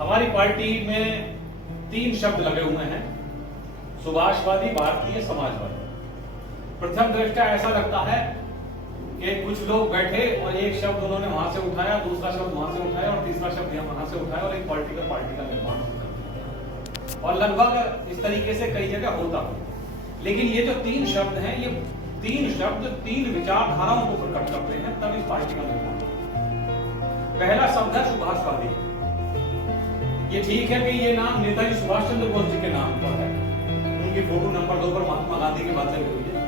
हमारी पार्टी में 3 शब्द लगे हुए हैं, सुभाषवादी, भारतीय, समाजवादी। प्रथम दृष्टया ऐसा लगता है कि कुछ लोग बैठे और एक शब्द उन्होंने वहां से उठाया, दूसरा शब्द वहां से उठाया और तीसरा शब्द वहां से उठाया और एक पॉलिटिकल पार्टी का निर्माण कर दिया। और लगभग इस तरीके से कई जगह होता है। लेकिन ये जो 3 शब्द हैं, ये 3 शब्द 3 विचारधाराओं को प्रकट करते हैं, तब इस पार्टी का निर्माण। पहला शब्द है सुभाषवादी। ये ठीक है कि ये नाम नेताजी सुभाष चंद्र बोस जी के नाम पर है, उनकी फोटो नंबर 2 पर महात्मा गांधी की बात लगी हुई है।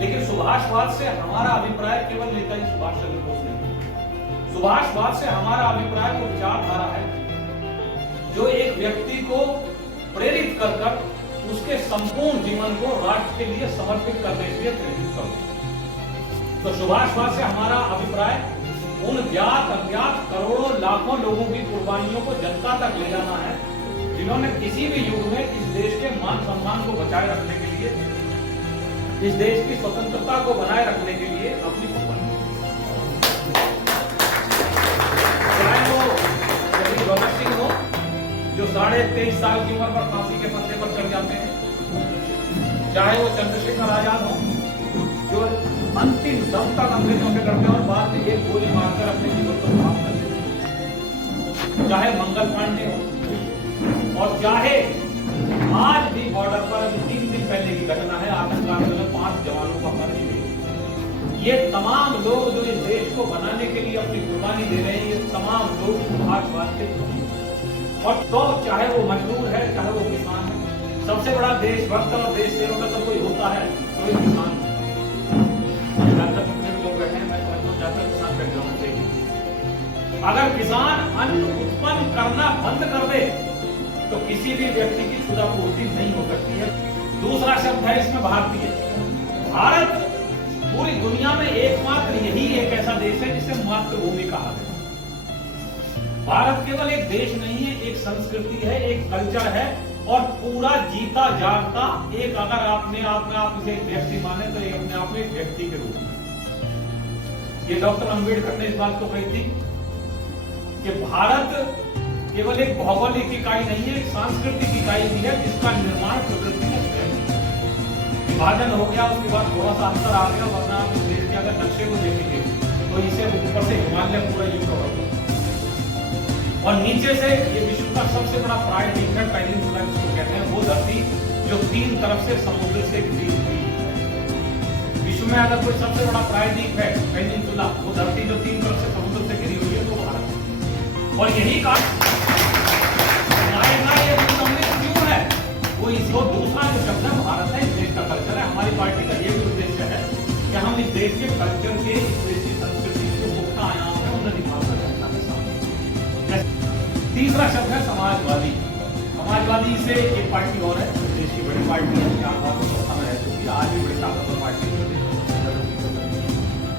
लेकिन सुभाषवाद से हमारा अभिप्राय केवल नेताजी सुभाष चंद्र बोस नहीं। सुभाषवाद से हमारा अभिप्राय वो विचारधारा है जो एक व्यक्ति को प्रेरित कर उसके संपूर्ण जीवन को राष्ट्र के लिए समर्पित करने के लिए प्रेरित कर। तो सुभाषवाद से हमारा अभिप्राय उन ज्ञात अज्ञात करोड़ों लाखों लोगों की कुर्बानियों को जनता तक ले जाना है, जिन्होंने किसी भी युग में इस देश के मान सम्मान को बचाए रखने के लिए, इस देश की स्वतंत्रता को बनाए रखने के लिए अपनी कुर्बानी, चाहे वो शहीद भगत सिंह हो जो 23.5 साल की उम्र पर फांसी के फंदे पर चढ़ जाते हैं, चाहे वो चंद्रशेखर आजाद हो जो अंतिम दम तक अंग्रेजों से लड़ते और बाद में एक गोली मारकर अपने जीवन को समाप्त कर देते, चाहे मंगल पांडे हो और चाहे आज भी बॉर्डर पर 3 दिन पहले की घटना है, आतंकवाद में 5 जवानों का मर गए। ये तमाम लोग जो इस देश को बनाने के लिए अपनी कुर्बानी दे रहे हैं, ये तमाम लोग सुभाषवाद के और तो चाहे वो मजदूर है, चाहे वो किसान है, सबसे बड़ा देशभक्त और देश सेवक अगर कोई होता है तो ये किसान है। लोग बैठे हैं, मैं समझता हूं जाकर किसान बैकग्राउंड से अगर किसान अन्न उत्पन्न करना बंद कर दे तो किसी भी व्यक्ति की क्षुधा पूर्ति नहीं हो सकती है। दूसरा शब्द है इसमें भारतीय। भारत पूरी दुनिया में एकमात्र यही एक ऐसा देश है जिसे मातृभूमि कहा जाता है। भारत केवल एक देश नहीं है, एक संस्कृति है, एक कल्चर है और पूरा जीता जागता एक, अगर अपने आप में आप इसे एक व्यक्ति माने तो एक अपने आप में एक व्यक्ति के रूप में। ये डॉक्टर अंबेडकर ने इस बात को कही थी कि भारत केवल एक भौगोलिक इकाई नहीं है, एक सांस्कृतिक इकाई भी है जिसका निर्माण प्रकृति में है। विभाजन हो गया, उसके बाद थोड़ा सा अंतर आ गया, वरना आप इस देश के अगर नक्शे को देखेंगे तो इसे ऊपर से हिमालय पूरा यूं कवर होगा और नीचे से ये विश्व का सबसे बड़ा प्रायद्वीप है, पेनिनसुला जिसको कहते हैं, वो धरती जो 3 तरफ से समुद्र से घिरी हुई है। विश्व में अगर कोई सबसे बड़ा प्रायद्वीप है पेनिनसुला, वो धरती जो 3 तरफ से समुद्र से घिरी हुई है, तो भारत है। और यही कारण ये क्यों है, वो इसको दूसरा जो शब्द है भारत है, इस देश का कल्चर है। हमारी पार्टी का ये भी उद्देश्य है कि हम इस देश के कल्चर के, इस देश की संस्कृति के मुख्य आयाम है उन्हें दिखाकर जनता के सामने। तीसरा शब्द है समाजवादी। समाजवादी से एक पार्टी और है, देश की बड़ी पार्टी है, 4 बार तो सत्ता में रह चुकी है, आज भी बड़ी ताकतवर पार्टी है।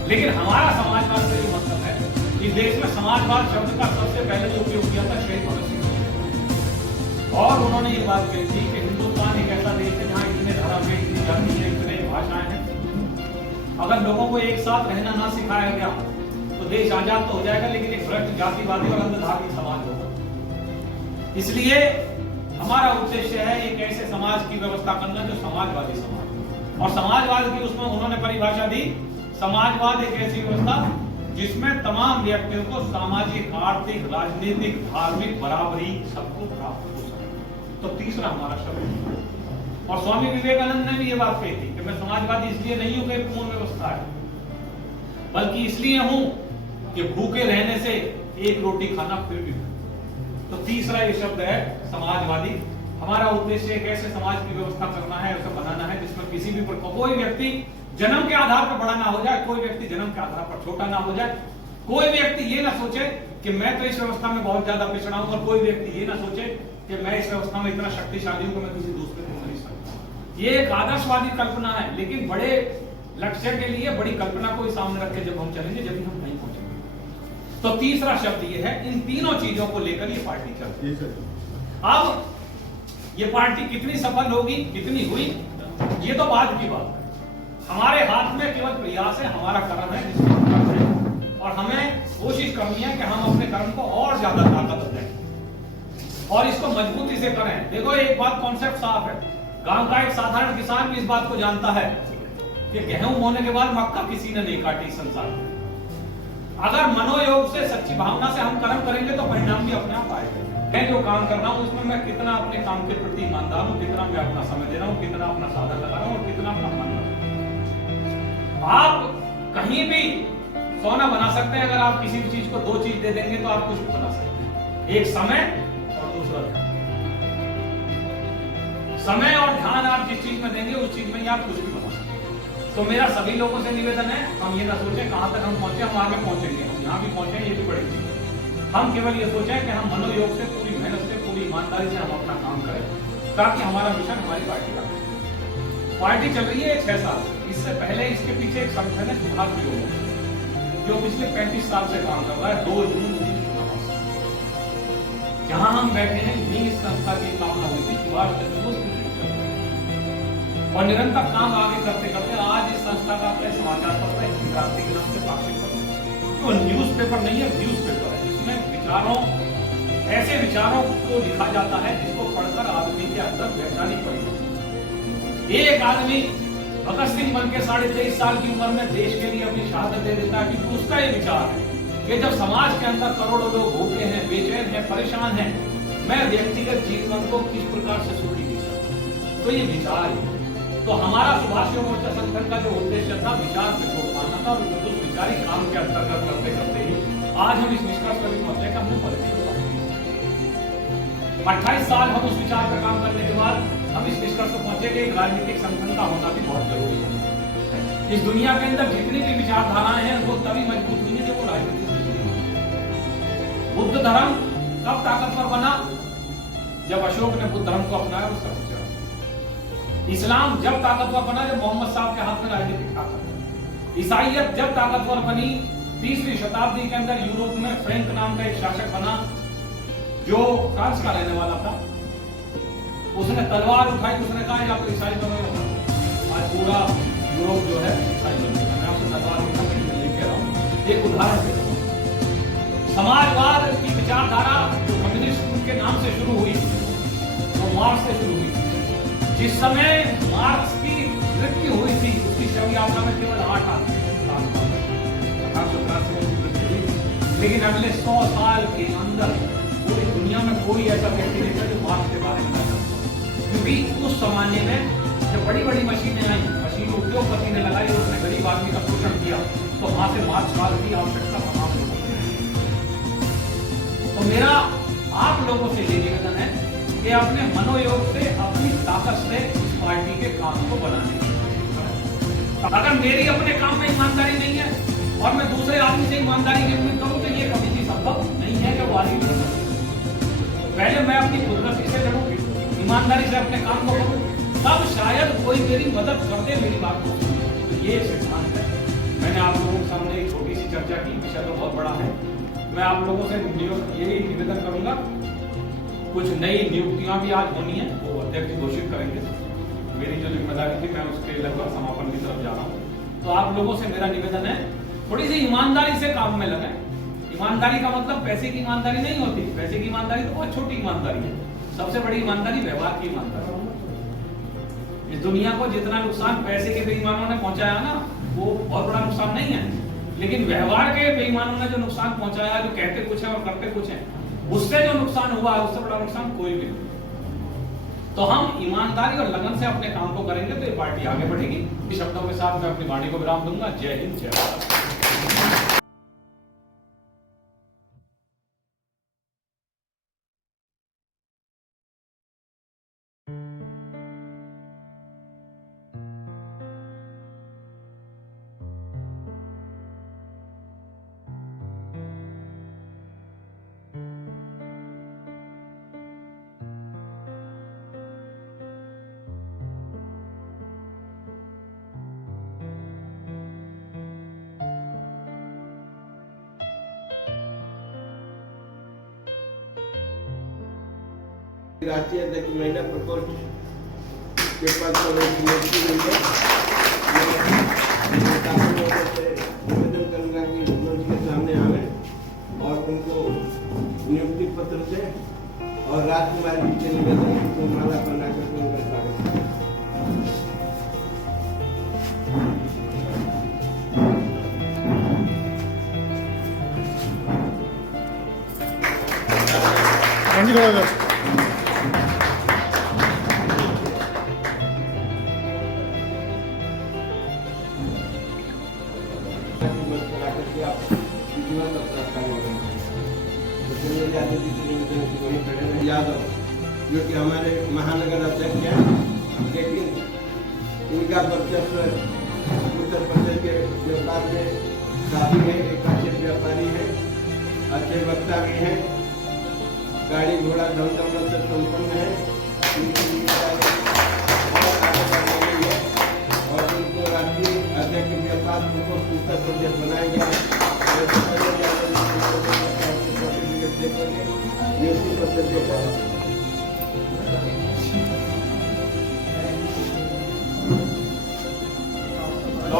लेकिन हमारा समाजवाद से जो मतलब है, इस देश में समाजवाद शब्द का सबसे पहले जो उपयोग किया था शहीद भगत सिंह, और उन्होंने ये बात कही थी कि हिंदुस्तान एक ऐसा देश है जहां इतने धर्म है, इतनी जाति है, इतने भाषाएं हैं। अगर लोगों को एक साथ रहना ना सिखाया गया तो देश आजाद तो हो जाएगा, लेकिन एक भ्रष्ट जातिवादी और अंधधार्मिक समाज होगा। इसलिए हमारा उद्देश्य है एक ऐसे समाज की व्यवस्था करना जो समाजवादी समाज, और समाजवाद की उसमें उन्होंने परिभाषा दी, समाजवाद एक ऐसी व्यवस्था जिसमें तमाम व्यक्तियों को सामाजिक, आर्थिक, राजनीतिक, धार्मिक बराबरी सबको प्राप्त हो सके। तो तीसरा हमारा शब्द है। और स्वामी विवेकानंद ने भी ये बात कही थी कि मैं समाजवादी इसलिए नहीं हूं कि पूर्ण व्यवस्था है, बल्कि इसलिए हूं कि भूखे रहने से एक रोटी खाना फिर भी। तो तीसरा ये शब्द है समाजवादी। हमारा उद्देश्य एक ऐसे समाज की व्यवस्था करना है, उसे बनाना है जिसमें किसी भी कोई व्यक्ति जन्म के आधार पर बड़ा ना हो जाए, कोई व्यक्ति जन्म के आधार पर छोटा ना हो जाए, कोई व्यक्ति ये ना सोचे कि मैं तो इस व्यवस्था में बहुत ज्यादा पिछड़ा हूं, और कोई व्यक्ति ये ना सोचे कि मैं इस व्यवस्था में इतना शक्तिशाली हूं कि मैं किसी दूसरे को नहीं सकता। ये एक आदर्शवादी कल्पना है, लेकिन बड़े लक्ष्य के लिए बड़ी कल्पना को सामने रख के जब हम चलेंगे, जब हम नहीं पहुंचेंगे। तो तीसरा शब्द ये है, इन तीनों चीजों को लेकर ये पार्टी चलती है। अब ये पार्टी कितनी सफल होगी, कितनी हुई, ये तो बाद की बात है। हमारे हाथ में केवल प्रयास है, हमारा कर्म है जिसको हम कर रहे हैं, और हमें कोशिश करनी है कि हम अपने कर्म को और ज्यादा ताकत दें। और इसको मजबूती से करें। देखो एक बात कॉन्सेप्ट साफ है, गांव का एक साधारण किसान भी इस बात को जानता है कि गेहूं बोने के बाद मक्का किसी ने नहीं काटी संसार में। अगर मनोयोग से, सच्ची भावना से हम कर्म करेंगे तो परिणाम भी अपने आप आएगा। मैं जो काम कर रहा हूं उसमें मैं कितना अपने काम के प्रति ईमानदार हूं, कितना मैं अपना समय दे रहा हूं, कितना अपना साधन लगा रहा हूं और कितना अपना मन लगा। आप कहीं भी सोना बना सकते हैं, अगर आप किसी भी चीज को दो चीज दे देंगे तो आप कुछ भी बना सकते हैं, एक समय और दूसरा ध्यान। समय और ध्यान आप जिस चीज में देंगे उस चीज में ही आप कुछ भी बना सकते हैं। तो मेरा सभी लोगों से निवेदन है, हम ये ना सोचें कहां तक हम पहुंचे, हम आगे पहुंचेंगे, हम यहाँ भी पहुंचे ये भी बड़ी चीज है। हम केवल ये सोचें कि हम मनोयोग से, पूरी मेहनत से, पूरी ईमानदारी से हम अपना काम करें, ताकि हमारा मिशन हमारी पार्टी का। पार्टी चल रही है 6 साल, इससे पहले इसके पीछे एक संगठन है सुभाष योग, जो पिछले 35 साल से काम कर रहा है। 2 जून 1949 जहां हम बैठे हैं, यही इस संस्था की स्थापना हुई थी सुभाष चंद्र बोस और निरंतर काम आगे करते करते आज इस संस्था का अपने समाचार पत्र है, क्रांति के नाम से पाक्षिक पत्र, तो न्यूज पेपर नहीं है, न्यूज पेपर है, जिसमें विचारों, ऐसे विचारों को लिखा जाता है जिसको पढ़कर आदमी के अंदर वैज्ञानिक परिवर्तन। एक आदमी भगत सिंह बन के 23.5 साल की उम्र में देश के लिए अपनी शहादत दे देता है, क्योंकि उसका ये विचार है कि जब समाज के अंदर करोड़ों लोग भूखे हैं, बेचैन हैं, परेशान हैं, मैं व्यक्तिगत जीवन को किस प्रकार से सुखी दे सकता। तो ये विचार है। तो हमारा सुभाष योग मोर्चा संगठन का जो उद्देश्य था, विचार पे जोर पाना था, उस विचारिक काम के अंतर्गत करते करते ही आज हम इस निष्कर्ष पर भी पहुंचे कि हमने पॉलिटिकल 28 साल हम उस विचार पर काम करने के बाद हम इस निष्कर्ष पर पहुंचे कि एक राजनीतिक संगठन का होना भी बहुत जरूरी है। इस दुनिया के अंदर जितनी भी विचारधाराएं हैं वो तभी मजबूत हुई है जब वो राजनीतिक संगठन। बुद्ध धर्म कब ताकतवर बना? जब अशोक ने बुद्ध धर्म को अपनाया, उसका विचार। इस्लाम जब ताकतवर बना जब मोहम्मद साहब के हाथ में राजनीतिक ताकत। ईसाइयत जब ताकतवर बनी 30वीं शताब्दी के अंदर यूरोप में फ्रैंक नाम का एक शासक बना जो फ्रांस का रहने वाला था। उसने तलवार उठाई, उसने कहा या तो ईसाई बनो। आज पूरा यूरोप जो है ईसाई बन गया। मैं आपसे तलवार उठा के लेके आ रहा हूं, एक उदाहरण दे रहा हूं। समाजवाद की विचारधारा जो कम्युनिस्ट के नाम से शुरू हुई वो मार्क्स से शुरू हुई। जिस समय मार्क्स की मृत्यु हुई थी उसकी शव यात्रा में केवल 8 आदमी, लेकिन अगले 100 साल के अंदर पूरी दुनिया में कोई ऐसा व्यक्ति नहीं था जो मार्क्स के बारे में जाना, क्योंकि उस जमाने में जब बड़ी बड़ी मशीनें आई, मशीन उद्योगपति ने लगाई और उसने गरीब आदमी का शोषण किया, तो वहां से मार्क्सवाद की आवश्यकता समाप्त हो गई। तो मेरा आप लोगों से ये निवेदन है कि अपने मनोयोग से, अपनी ताकत से इस पार्टी के काम को बनाने की कोशिश करें। अगर मेरी अपने काम में ईमानदारी नहीं है और मैं दूसरे आदमी से ईमानदारी की उम्मीद करूं तो ये कभी भी संभव नहीं है कि वो आगे बढ़ सके। पहले मैं अपनी कुदरती से लड़ूंगी, ईमानदारी से अपने काम को करूं, तब शायद कोई मेरी मदद कर दे, मेरी बात को सुने। तो ये सिद्धांत है। मैंने आप लोगों के सामने एक छोटी सी चर्चा की, विषय तो बहुत बड़ा है। मैं आप लोगों से यही निवेदन करूंगा, कुछ नई नियुक्तियां भी आज होनी है, वो अध्यक्ष घोषित करेंगे। मेरी जो जिम्मेदारी थी मैं उसके लगभग समापन की तरफ जा रहा हूँ। तो आप लोगों से मेरा निवेदन है, थोड़ी सी ईमानदारी से काम में लगाएं। ईमानदारी का मतलब पैसे की ईमानदारी नहीं होती, पैसे की ईमानदारी तो बहुत छोटी ईमानदारी है। सबसे बड़ी ईमानदारी व्यवहार की ईमानदारी। इस दुनिया को जितना नुकसान पैसे के बेईमानों ने पहुंचाया ना, वो बहुत बड़ा नुकसान नहीं है, लेकिन व्यवहार के बेईमानों ने जो नुकसान पहुंचाया, जो कहते कुछ है और करते कुछ है, उससे जो नुकसान हुआ उससे बड़ा नुकसान कोई भी नहीं। तो हम ईमानदारी और लगन से अपने काम को करेंगे तो ये पार्टी आगे बढ़ेगी। इस शब्दों के साथ मैं अपनी वाणी को विराम दूंगा। जय हिंद, जय भारत। राष्ट्रीय अध्यक्ष महिला प्रकोष्ठ के पद पर नियुक्ति हुई है। निवेदन करूंगा कि मंच के सामने आवे और उनको नियुक्ति पत्र से और राजकुमार जी से निवेदन है कि माला बना करके उनका स्वागत करें। हाँ जी थोड़ा सा यादव जो कि हमारे महानगर अध्यक्ष हैं, लेकिन इनका वर्चस्व उत्तर प्रदेश के व्यापार में काफी है। एक अच्छे व्यापारी हैं, अच्छे वक्ता भी हैं, गाड़ी घोड़ा धन दौलत से संपन्न है, बहुत आगे बढ़ने के लिए और उनको राष्ट्रीय अध्यक्ष व्यापार प्रकोष्ठ उत्तर प्रदेश बनाया गया है। नियुक्ति पत्र देकर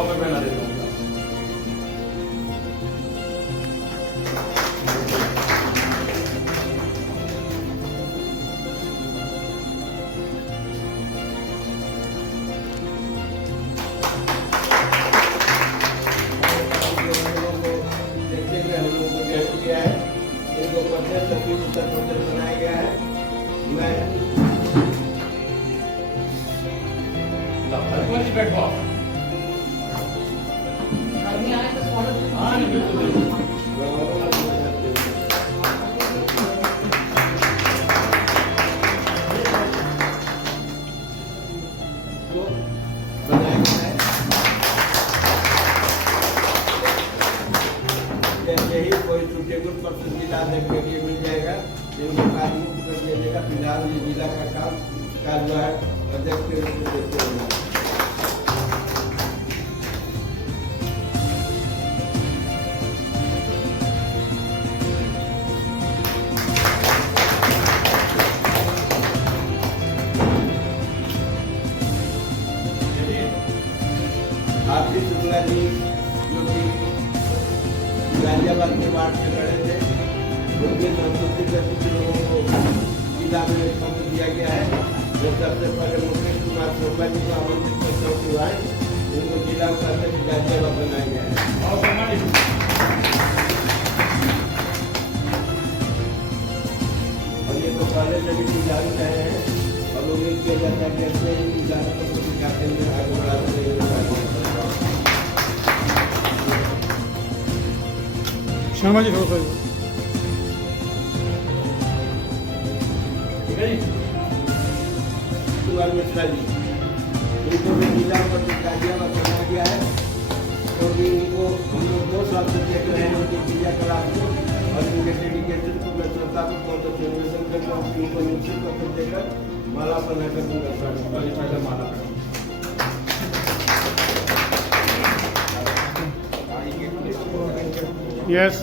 मैं बना देता हूँ। देखते हुए हम लोगों को नियुक्त किया है। इनको प्रदेश सचिव उत्तर प्रदेश बनाया गया है। मैं बैठो आप। हाँ बिल्कुल बिल्कुल। को बनाया गया है। जैसे ही कोई सुटेबल पर्सन जिला अध्यक्ष के लिए मिल जाएगा, इनको कार्य मुक्त कर देने का फिलहाल ये जिला का काम कार्यवाह अध्यक्ष के रूप में देखते हैं। आरती शुक्ला जी जो कि गाजियाबाद के वार्ड से लड़े थे, उनके संतुष्टि से कुछ लोगों को जिला में पद दिया गया है। जो सबसे पहले मुकेश कुमार शर्मा जी को आमंत्रित करते हुए आए, उनको जिला उपाध्यक्ष गाजियाबाद बनाया गया है। और शर्मा जी और ये तो पहले से भी जारी रहे हैं और उम्मीद किया जाता है कि ऐसे ही ज्यादातर को दिखाते हुए आगे बढ़ाते रहेंगे। शर्मा जी थोड़ा सा ठीक है जी। कुमार मिश्रा जी, इनको भी जिला पर गाजियाबाद बनाया गया है क्योंकि इनको हम लोग 2 साल से देख रहे हैं उनके क्रियाकलाप को और उनके डेडिकेशन को। मैं श्रोता को बहुत अच्छे निवेदन करता हूँ कि उनको निश्चित पत्र देकर माला बनाकर दूंगा। पहले माला यस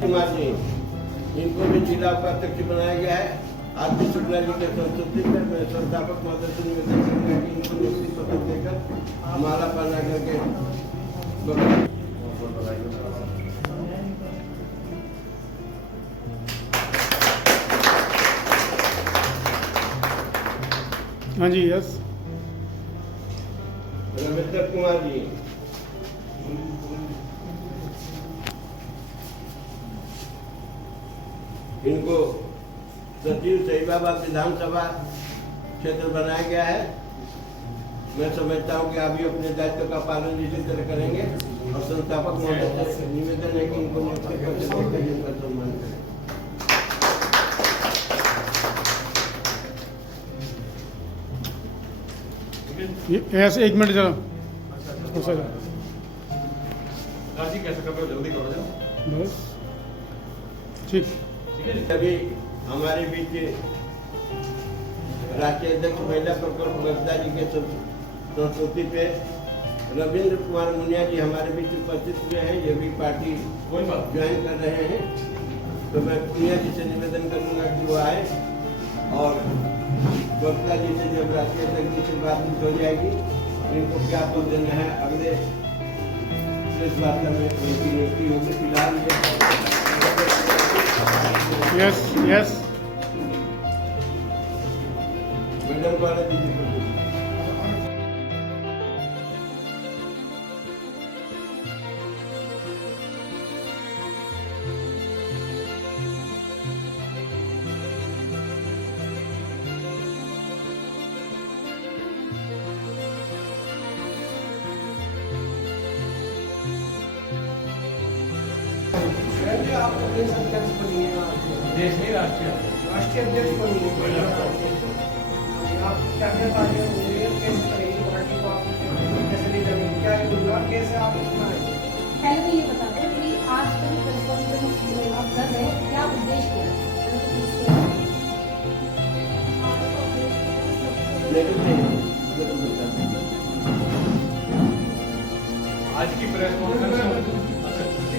कुमार जी, इनको भी जिला उपाध्यक्ष बनाया गया है। आरती शुक्ला जी के संस्तुति पर मैं संस्थापक महोदय से निवेदन करूंगा कि इनको नियुक्ति पत्र देकर माला बना करके हाँ जी यस रविंद्र कुमार जी, इनको सचिव सहीबाबाद विधानसभा क्षेत्र बनाया गया है। मैं समझता हूँ कि आप भी अपने दायित्व का पालन इसी तरह करेंगे और संस्थापक महोदय से निवेदन है कि इनको नियुक्ति पत्र देकर जिनका सम्मान करें। ऐसे 1 मिनट जरा हो सका राजी कैसे कर रहे हो, जल्दी करो जाओ। बस ठीक ठीक है जी। अभी हमारे बीच राष्ट्रीय अध्यक्ष महिला प्रकोष्ठ बगदा जी के संस्तुति पे रविंद्र कुमार मुनिया जी हमारे बीच उपस्थित हुए हैं। ये भी पार्टी कोई बात ज्वाइन कर रहे हैं, तो मैं मुनिया जी से निवेदन करूंगा कि वो आए और बगदा जी से जब राष्ट्रीय अध्यक्ष जी से बातचीत हो जाएगी, इनको क्या पद देना है अगले से इस बात का मैं उनकी नियुक्ति होगी फिलहाल यस यस मैडम द्वारा दीजिए। आप प्रदेश अध्यक्ष बनी हैं आज। देश नहीं राष्ट्रीय राष्ट्रीय अध्यक्ष बनी हैं। आप क्या क्या कार्य होंगे, कैसे करेंगे पार्टी को, आप कैसे ले जाएंगे, क्या ये रोजगार कैसे आप इसमें आएंगे? पहले तो ये बता दें कि आज का जो प्रेस कॉन्फ्रेंस आप कर रहे हैं, क्या उद्देश्य क्या है? आज की प्रेस कॉन्फ्रेंस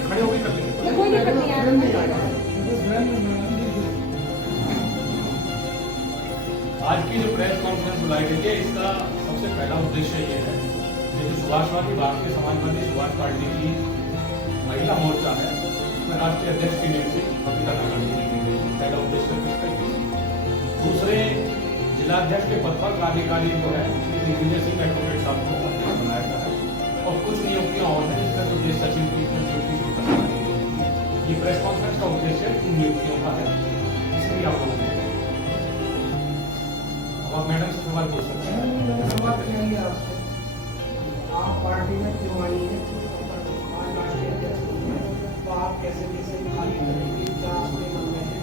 खड़े होकर कर लेंगे। कोई दिक्कत नहीं है। आज की जो प्रेस कॉन्फ्रेंस बुलाई गई है, इसका सबसे पहला उद्देश्य ये है कि जो सुभाषवादी भारतीय समाजवादी सुभाष पार्टी की महिला मोर्चा है, उसमें राष्ट्रीय अध्यक्ष की नियुक्ति बबीता नागर जी ने की गई। पहला उद्देश्य इसका ही है। दूसरे जिलाध्यक्ष के पद पर कार्यकारी जो है श्री दिग्विजय सिंह एडवोकेट साहब को अध्यक्ष बनाया गया है और कुछ नियुक्तियां और हैं जिसका प्रदेश सचिव की नियुक्ति की पता है। ये प्रेस कॉन्फ्रेंस का उद्देश्य इन नियुक्तियों का है, इसलिए आप लोगों को आप मैडम से सवाल पूछ सकते हैं। सवाल करेंगे आपसे, आप पार्टी में क्यों आई है, आज राष्ट्रीय अध्यक्ष बनी हैं, तो आप कैसे कैसे कार्य करेंगे, क्या आपके मन में है?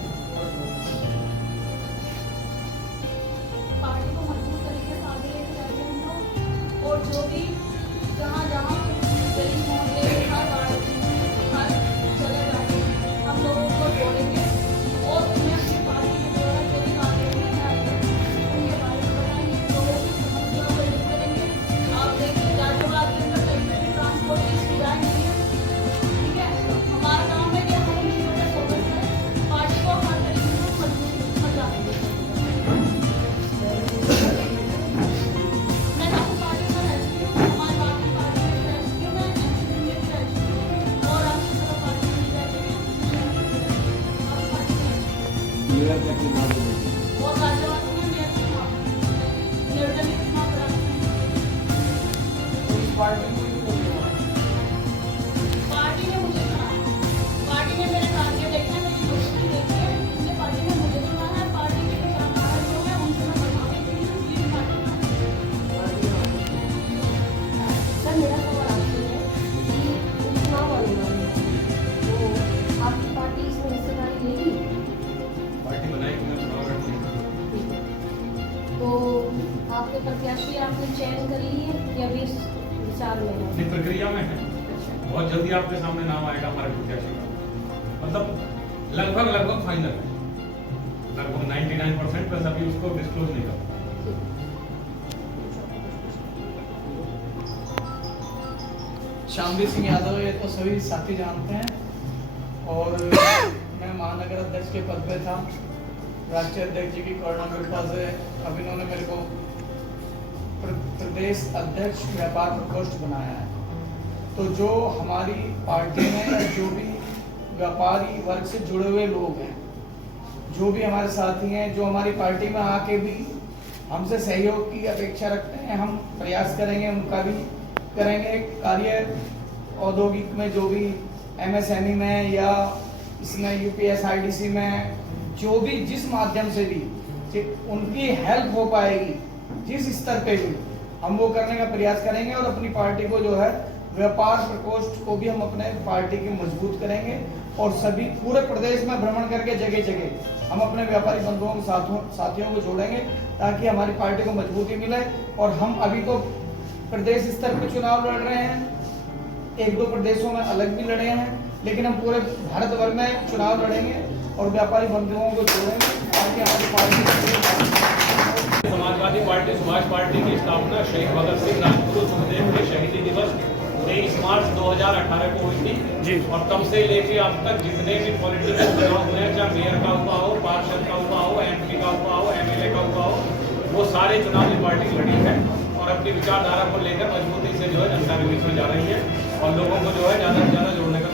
पार्टी को मजबूत तरीके से आगे लेके जाएंगे हम लोग, और जो भी जहाँ जहाँ गरीब होंगे, हर वार्ड में, हर जगह जाके हम लोगों को जोड़ेंगे और उन्हें अपनी पार्टी के द्वारा जो भी कार्य होने चाहिए उनके बारे में बताएंगे, लोगों की समस्याओं को दूर करेंगे। आप देखिए गाजियाबाद के अंदर कहीं पे भी ट्रांसपोर्ट की सुविधाएं नहीं है, ठीक है। हमारा काम है कि हम उनकी वजह से पार्टी को हर तरीके से मजबूत कर जाएंगे। मैं आपको पार्टी में रहती हूँ, हमारी पार्टी में रहती हूँ, मैं एमपी में रहती हूँ और आपकी तरफ पार्टी में रहती हूँ, आप पार्टी में मेरा क्या नाम है? और गाजियाबाद में मेयर चुनाव निर्दलीय चुनाव लड़ा तो इस पार्टी को ही बोलते हैं। पार्टी ने मुझे चुना है, पार्टी ने मेरे कार्य देखे हैं, मेरी दोस्ती देखी है, इसलिए पार्टी ने मुझे चुना है। पार्टी के विचारधारा जो है उनसे मैं प्रभावित हुई हूँ, इसलिए पार्टी में सर मेरा सवाल आपसे है कि चुनाव आने वाले हैं, तो आपकी पार्टी इसमें हिस्सेदारी लेगी? पार्टी बनाएगी ना चुनाव लड़ेंगे। तो आपके प्रत्याशी आपने चयन कर ली है या अभी इस विचार में है? ये प्रक्रिया में है, बहुत जल्दी आपके सामने नाम आएगा हमारे प्रत्याशी का, मतलब लगभग फाइनल है, लगभग 99%, बस अभी उसको डिस्क्लोज नहीं कर। श्यामवीर सिंह यादव ये तो सभी साथी जानते हैं और मैं महानगर अध्यक्ष के पद पे था। राष्ट्रीय अध्यक्ष जी की करुणा कृपा से अब इन्होंने मेरे को प्रदेश अध्यक्ष व्यापार प्रकोष्ठ बनाया है। तो जो हमारी पार्टी में या जो भी व्यापारी वर्ग से जुड़े हुए लोग हैं, जो भी हमारे साथी हैं, जो हमारी पार्टी में आके भी हमसे सहयोग की अपेक्षा रखते हैं, हम प्रयास करेंगे, उनका भी करेंगे कार्य। औद्योगिक में जो भी एमएसएमई में या इसमें यूपीएसआईडीसी में जो भी जिस माध्यम से भी उनकी हेल्प हो पाएगी, जिस स्तर पे भी हम वो करने का प्रयास करेंगे और अपनी पार्टी को जो है व्यापार प्रकोष्ठ को भी हम अपने पार्टी की मजबूत करेंगे और सभी पूरे प्रदेश में भ्रमण करके जगह जगह हम अपने व्यापारी बंधुओं के साथियों को जोड़ेंगे ताकि हमारी पार्टी को मजबूती मिले। और हम अभी तो प्रदेश स्तर पर चुनाव लड़ रहे हैं, 1-2 प्रदेशों में अलग भी लड़े हैं, लेकिन हम पूरे भारत भर में चुनाव लड़ेंगे और व्यापारी बंधुओं को जोड़ेंगे ताकि हमारी party. Samajwadi party Subhash party की स्थापना शहीद भगत सिंह राजगुरु सुखदेव के शहीदी दिवस 23 मार्च 2018 को हुई थी और तब से लेके अब तक जितने भी पॉलिटिकल चुनाव हुए हैं, चाहे मेयर का हुआ हो, पार्षद का हुआ हो, एमपी का हुआ हो, एमएलए का हुआ हो, वो सारे चुनाव ये पार्टी लड़ी है और अपनी विचारधारा को लेकर मजबूती से जो है जनता के बीच में जा रही है। और लोगों को जो है ज़्यादा से ज़्यादा जोड़ने का